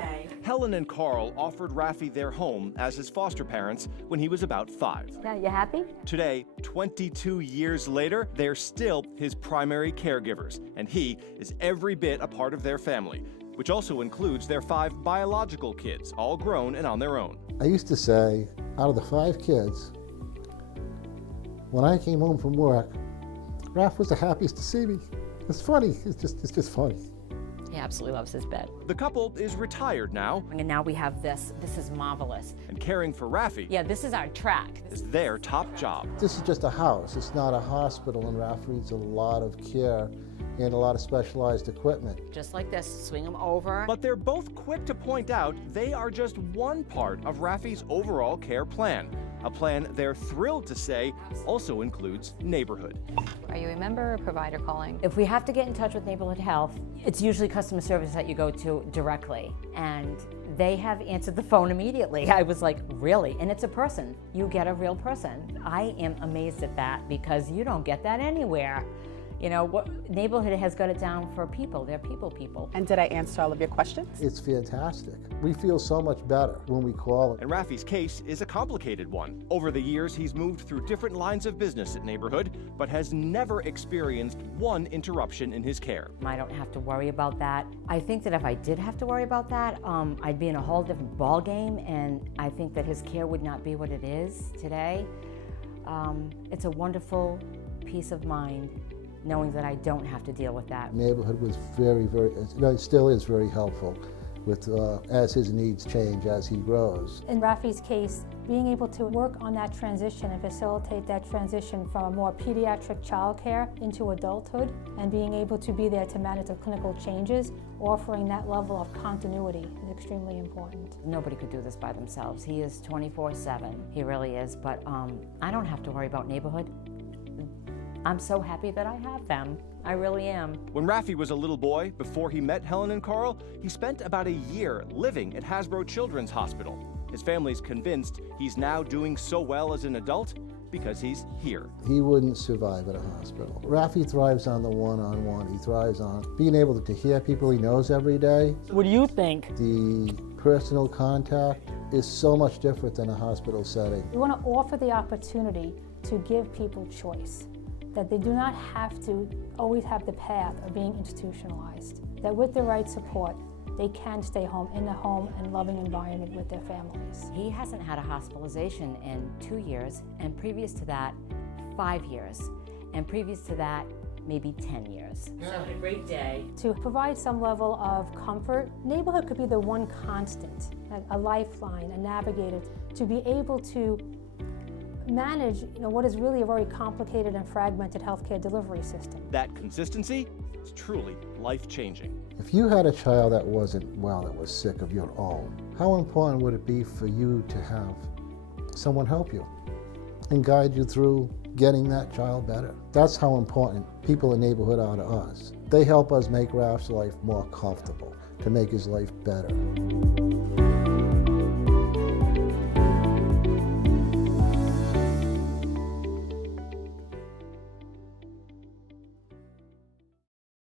today. Helen and Carl offered Raffi their home as his foster parents when he was about 5. Yeah, you happy? Today, 22 years later, they're still his primary caregivers, and he is every bit a part of their family, which also includes their 5 biological kids, all grown and on their own. I used to say, out of the 5 kids, when I came home from work, Ralph was the happiest to see me. It's funny, it's just funny. He absolutely loves his bed. The couple is retired now, And now we have this. This is marvelous. and caring for Raffi Yeah, this is our track. is their top job. This is just a house, it's not a hospital, and Ralph needs a lot of care and a lot of specialized equipment. Just like this, swing them over. But they're both quick to point out they are just one part of Raffi's overall care plan. A plan they're thrilled to say also includes neighborhood. Are you a member or provider calling? If we have to get in touch with Neighborhood Health, it's usually customer service that you go to directly. And they have answered the phone immediately. I was like, really? And it's a person. You get a real person. I am amazed at that because you don't get that anywhere. You know, what Neighborhood has got it down for people. They're people. And did I answer all of your questions? It's fantastic. We feel so much better when we call it. And Raffi's case is a complicated one. Over the years, he's moved through different lines of business at Neighborhood, but has never experienced one interruption in his care. I don't have to worry about that. I think that if I did have to worry about that, I'd be in a whole different ball game, and I think that his care would not be what it is today. It's a wonderful peace of mind knowing that I don't have to deal with that. Neighborhood was very, it still is very helpful with as his needs change, as he grows. In Raffi's case, being able to work on that transition and facilitate that transition from a more pediatric childcare into adulthood, and being able to be there to manage the clinical changes, offering that level of continuity is extremely important. Nobody could do this by themselves. He is 24/7, he really is, but I don't have to worry about Neighborhood. I'm so happy that I have them. I really am. When Raffi was a little boy, before he met Helen and Carl, he spent about a year living at Hasbro Children's Hospital. His family's convinced he's now doing so well as an adult because he's here. He wouldn't survive at a hospital. Raffi thrives on the one-on-one. He thrives on being able to hear people he knows every day. What do you think? The personal contact is so much different than a hospital setting. We want to offer the opportunity to give people choice, that they do not have to always have the path of being institutionalized, that with the right support, they can stay home in the home and loving environment with their families. He hasn't had a hospitalization in 2 years, and previous to that, 5 years, and previous to that, maybe 10 years. You're having a great day. To provide some level of comfort, Neighborhood could be the one constant, a lifeline, a navigator, to be able to manage what is really a very complicated and fragmented healthcare delivery system. That consistency is truly life-changing. If you had a child that wasn't well, that was sick of your own, how important would it be for you to have someone help you and guide you through getting that child better? That's how important people in Neighborhood are to us. They help us make Ralph's life more comfortable, to make his life better.